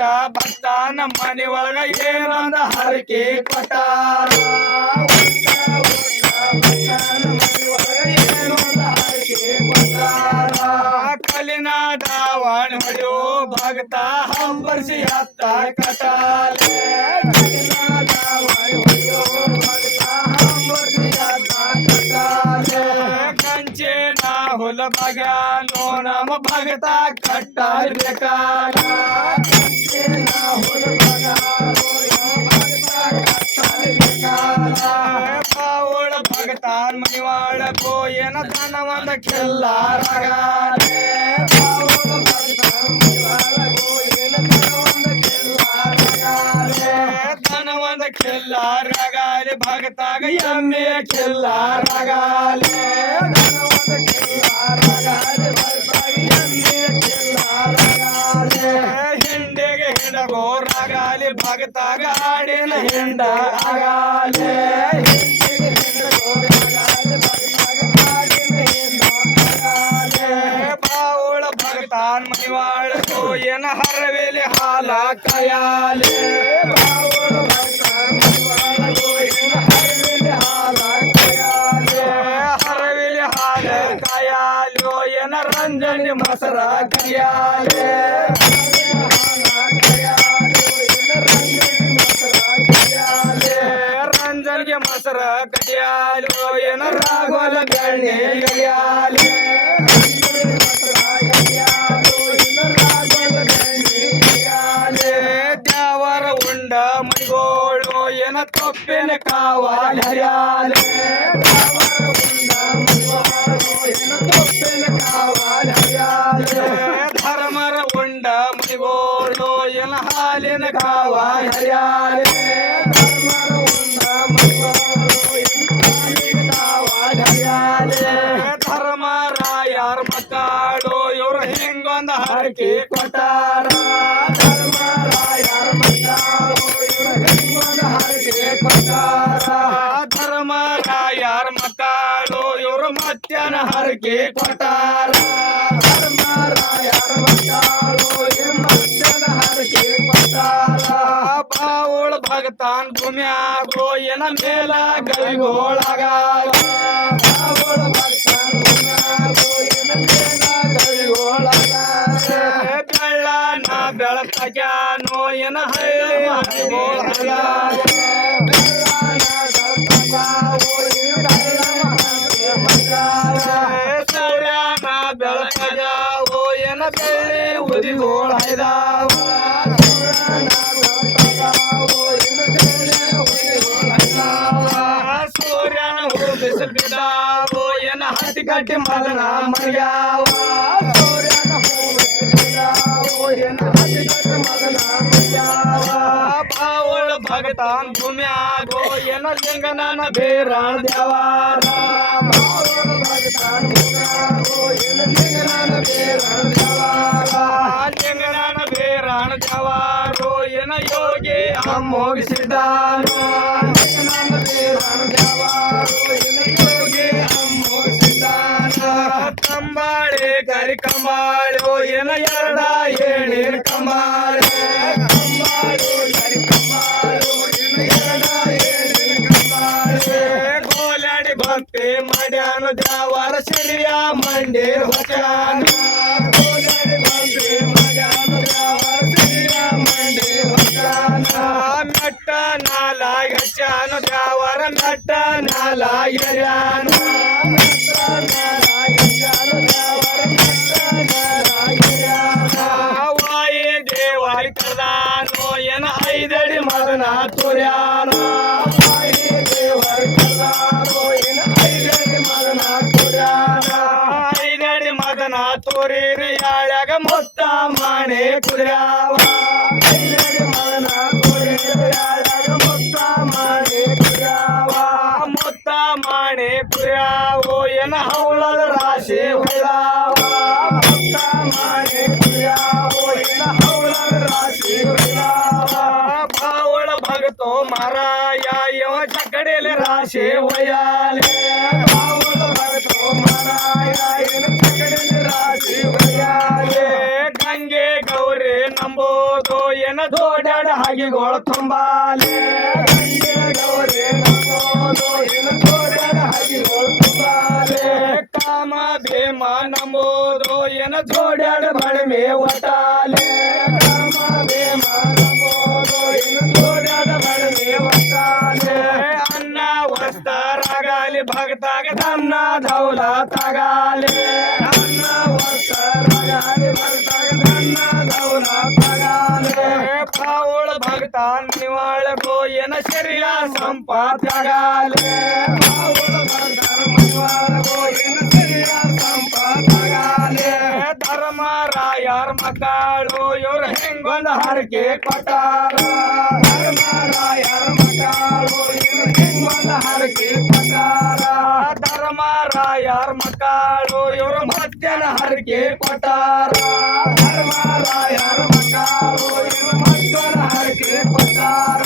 ಹುಟ್ಟ ಭಕ್ತ ನಮ್ಮ ಮನೆ ಒಳಗ ಏನೊಂದ ಹರಕೆ ಕೊಟ್ಟಾರ ಕಲಿನಾಡವಾಣ ಹೊಡೆಯೋ ಭಕ್ತ ಹಂಬರ್ಸಿ ಹತ್ತ ಕಟಾಲೆ ಕಂಚೆ ನಾ ಹುಲ ಬಗನೋ ನಮ್ಮ ಭಗತ ಕಟ್ಟಬೇಕಾಲ ಪಾವಳ ಭಗತಾನ್ ಮನಿವಾಳ ಕೋಯನ ಧನವಂದ ಕೆಲ್ಲಾರಗಾಲೆ ಧನವಂದ ಕೆಲ್ಲಾರಗಾಲೆ ಭಗತಾಗ ಎಮ್ಮೆ ಕೆಲ್ಲಾರಗಾಲೆ ಹಿಂಡೆಗೆ ಹಿಡಗೋರಾಗಾಲಿ ಭಗತಾಗ ಆಡಿನ ಹಿಂಡ ಆಗಾಲೆ ಬಾವುಳ ಭಗತಾನ್ ಮನಿವಾಳ ಕೋಯನ ಹರವೇಲಿ ಹಾಲ ಕಯಾಲೆ ಹರವೇಲಿ ಹಾಲ ಕಯಾಲೋ ಎನ ರಂಜನಿ ಮಸರ ಕಯಾಲೆ ರಂಜನ್ಗೆ ಮಸರ ಕಡಿಯಾಲು ಏನ ರಾಗೋಲ ಬೆಣ್ಣೆ ಎಳೆಯಾಲೆ ದೇವರ ಉಂಡ ಮಣಿಗೋಳು ಏನ ತೊಪ್ಪಿನ ಕಾವಾಲ ಹರಿಯಾಲೆ ಧರ್ಮರ ಉಂಡ ಮಣಿಗೋಳು ಏನ ಹಾಲಿನ ಕಾವಾಲ ಹರಿಯಾಲೆ ಧರ್ಮರಾಯರ ಮಕ್ಕಳು ಇವರು ಹಿಂಗೊಂದ ಹರಕೆ ಕೊಟ್ಟಾರ ಧರ್ಮರಾಯರ ಮಕ್ಕಳು ಇವರು ಹಿಂಗೊಂದ ಹರಕೆ ಕೊಟ್ಟಾರ ಧರ್ಮರಾಯರ ಮಕ್ಕಳು ಇವರು ಮತ್ಯನ ಹರಕೆ ಕೊಟ್ಟಾರ ಧರ್ಮರಾಯರ ಮಕ್ಕಳು ಇವರು ಮತ್ಯನ ಹರಕೆ ಕೊಟ್ಟಾರ ಬಾವುಳ ಭಗತಾನ್ ಭೂಮ್ಯಾಗೋ ಏನ ಮೇಲ ಗವಿಗೋಳಗಾಲ ಬೆಳ್ಳನ ಬೆಳಕಜಾನೋ ಏನ ಹಳ್ಳಿ ಸೌರ್ಯನ ಬೆಳಕಜಾವೋ ಏನ ಬೆಳ್ಳಿ ಉದಿಗೋಳ ಸೂರ್ಯನ ಬಿದ್ದಾವೋ ಏನ ಹತ್ತಿ ಕಟ್ಟಿ ಮದನ ಮರ್ಯಾವ ಸೂರ್ಯನ ಬಾವುಳ ಭಗತಾನ್ ಭೂಮ್ಯಾಗೋ ಏನ ಲಿಂಗನ ಬೇರಾಣ ದೇವಾರ ಲಿಂಗನ ಬೇರಾಣ ದೇವಾರೋ ಏನ ಯೋಗಿ ಅಮ್ಮೋಗಿಸಿದಾನೋ ಕಂಬಾಳೆ ಕರಿ ಕಂಬಾಳು ಏನ ಎರಡ ಏಳೀರ್ ಕಂಬಾಳೆ ಗೋಲಾಡಿ ಭಕ್ತಿ ಮಾಡ್ಯಾನು ದೇವರ ಸಿರಿಯ ಮಂಡಿ ಹೊಚಾನ ಗೋಲಾಡಿ ಭಕ್ತಿ ಮಾಡ್ಯಾನು ದೇವರ ಸಿರಿಯ ಮಂಡಿ ಹೊಚಾನ ಮೆಟ್ಟ ನಾಲ ಹಚ್ಚಾನು ದೇವರ ಮೆಟ್ಟ ನಾಲ ಎರ್ಯಾನು ವಾಯಿ ದೇವರಿ ಕರ್ದಾನೋ ಏನ ಐದಡಿ ಮದನ ತುರ್ಯಾನೋ ವಾಯಿ ದೇವರಿ ಕರ್ದಾನೋ ಏನ ಐದಡಿ ಮದನ ತುರ್ಯಾನ ಐದಡಿ ಮದನ ತೋರಿರಿ ಯಾಳ್ಯಾಗ ಮೊತ್ತ ಮಾಣೆ ಕುರ್ಯಾವ ಐದಡಿ ಮದನ ತೋರಿರಿ ಯಾಳ್ಯಾಗ ಮೊತ್ತ ಮಾಣೆ ಕುರ್ಯಾವ ಮೊತ್ತ ಮಾಣೆ ಕುರ್ಯಾವೋ ಏನ ಹೌಳದ ರಾಶಿ ಹೊಳ್ಳಾವ ಮೊತ್ತ ಮಾಣೆ ಕುರ್ಯಾವೋ ಏನ ಹೌಳದ ರಾಶಿ ಹೊಳ್ಳಾವ ಬಾವಳ ಭಗತೋ ಮಾರಾಯ ಯವ ಚಕಡೆಲೆ ರಾಶಿ ಒಯ್ಯಾಲೆ ಬಾವಳ ಭಗತೋ ಮಾರಾಯ ಏನ ಚಕಡೆಲೆ ರಾಶಿ ಒಯ್ಯಾಲೆ ಗಂಗೆ ಗೌರಿ ನಂಬೋದೋ ಏನ ಜೋಡ್ಯಾಡ ಹಾಗಿಗಳು ತುಂಬಾಲೆ ಗಂಗೆ ಗೌರಿ ನಂಬೋದು ಏನ ಜೋಡ್ಯಾಡ ಹಾಗಿಗಳು ತುಂಬಾಲೆ ಕಾಮ ಭೀಮ ನಂಬೋದು ಏನ ಜೋಡ್ಯಾಡ ಬಳಿಮೆ ಒಟ್ಟಾಲೆ ಕಾಮ ಭೀಮ ನಂಬೋದು ಏನ ಜೋಡ್ಯಾಡ ಬಳಿಮೆ ಒಟ್ಟಾಲೆ ಅನ್ನ ವಸ್ತ್ರರಾಗಲಿ ಭಕ್ತಾಗ ತನ್ನ ದೌಲತ್ತಾಗಲಿ ಅನ್ನ ವಸ್ತ್ರರಾಗಲಿ ಭಕ್ತಾಗ ತನ್ನ ದೌಲತ್ತಾಗಲಿ ಪಾವಳ ಭಕ್ತ ನಿವಾಳಗೋ ಏನ ಶರೀರ ಸಂಪಾತ್ಯಾಗಲಿ ಪಾವಳ ಭಕ್ತ ನಿವಾಳಗೋ ಏನ ಶರೀರ ಸಂಪಾತ್ಯಾಗಲಿ ಧರ್ಮರಾಯರ ಮಕ್ಕಳು ಇವ್ರು ಹೆಂಗೊಂದು ಹರಕೆ ಕೊಟ್ಟಾರ ಧರ್ಮರಾಯರ ಮಕ್ಕಳು ಇವ್ರು ಹೆಂಗೊಂದು ಹರಕೆ ಕೊಟ್ಟಾರ ಧರ್ಮರಾಯರ ಮಕ್ಕಳು ಇವ್ರು ಮಧ್ಯಾಹ್ನ ಹರಕೆ ಕೊಟ್ಟಾರ ಧರ್ಮರಾಯರ ಮಕ್ಕಳು ಇವ್ರು ಮಧ್ಯಾಹ್ನ ಹರಕೆ ಕೊಟ್ಟಾರ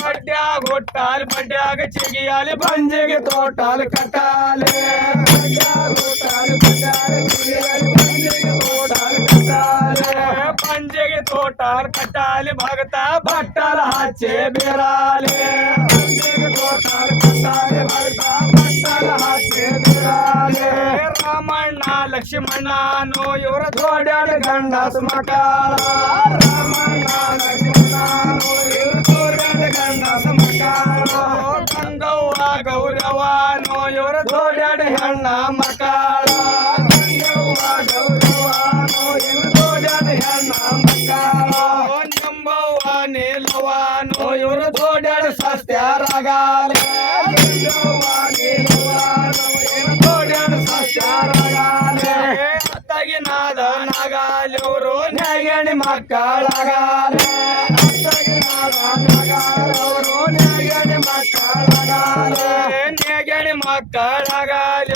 ಬಡ್ಡ್ಯಾಗ ಹುಟ್ಟಾಲಿ ಬಡ್ಡ್ಯಾಗ ಚಿಗಿಯಾಲಿ ಬಂಜಿಗೆ ತೋಟಾಲಿ ಕಟ್ಟಾಲಿ ಬಡ್ಡ್ಯಾಗ ಹುಟ್ಟಾಲಿ ಬಡ್ಡ್ಯಾಗ ಚಿಗಿಯಾಲಿ ಬಂಜಿಗೆ ತೋಟಾಲಿ ಕಟ್ಟಾಲಿ ಬಂಜಿಗೆ ತೋಟಾಲ್ ಕಟ್ಟಾಲಿ ಭಗತ ಬಟ್ಟಲ ಹಚ್ಚೆ ಬೇರಾಲಿ ಬಂಜಿಗೆ ತೋಟಾಲ್ ಕಟ್ಟಾಲಿ ಭಗತ ಬಟ್ಟಲ ಹಚ್ಚೆ ಬೇರಾಲಿ ರಾಮಣ್ಣ ಲಕ್ಷ್ಮಣ್ಣನು ಇವರ ಜೋಡ್ಯಾಡ ಗಂಡ ಸುಮಕಾಲ ರಾಮಣ್ಣ ಲಕ್ಷ್ಮಣ್ಣನು ಇವರ ಜೋಡ್ಯಾಡ ಗಂಡ ಸುಮಕಾಲ ಗಂಗವ್ವ ಗೌರವನು ಇವರ ಜೋಡ್ಯಾಡ ಹೆಣ್ಣ ಮಕ್ಕಳ ಗಂಗವ್ವ ಗೌರವನು ಇವರ ಜೋಡ್ಯಾಡ ಹೆಣ್ಣ ಮಕ್ಕಳ ನಿಂಬವ್ವ ನೀಲವ್ವನು ಇವರ ಜೋಡ್ಯಾಡ ಸಸ್ಯರಾಗಲಿ ಗಂಗವ್ವ ನೀಲವ್ವನು ಇವರ ಜೋಡ್ಯಾಡ ಸಸ್ಯರಾಗಲಿ ಅತ್ತಗಿನಾದ ನಾಗಾಲಿ ಇವರು ನ್ಯಾಗಣಿ ಮಕ್ಕಳಾಗಲಿ ಅತ್ತಗಿನಾದ ನಾಗಾಲಿ ಅವರು ನ್ಯಾಗಣಿ ಮಕ್ಕಳಾಗಲಿ ನ್ಯಾಗಣಿ ಮಕ್ಕಳಾಗಲಿ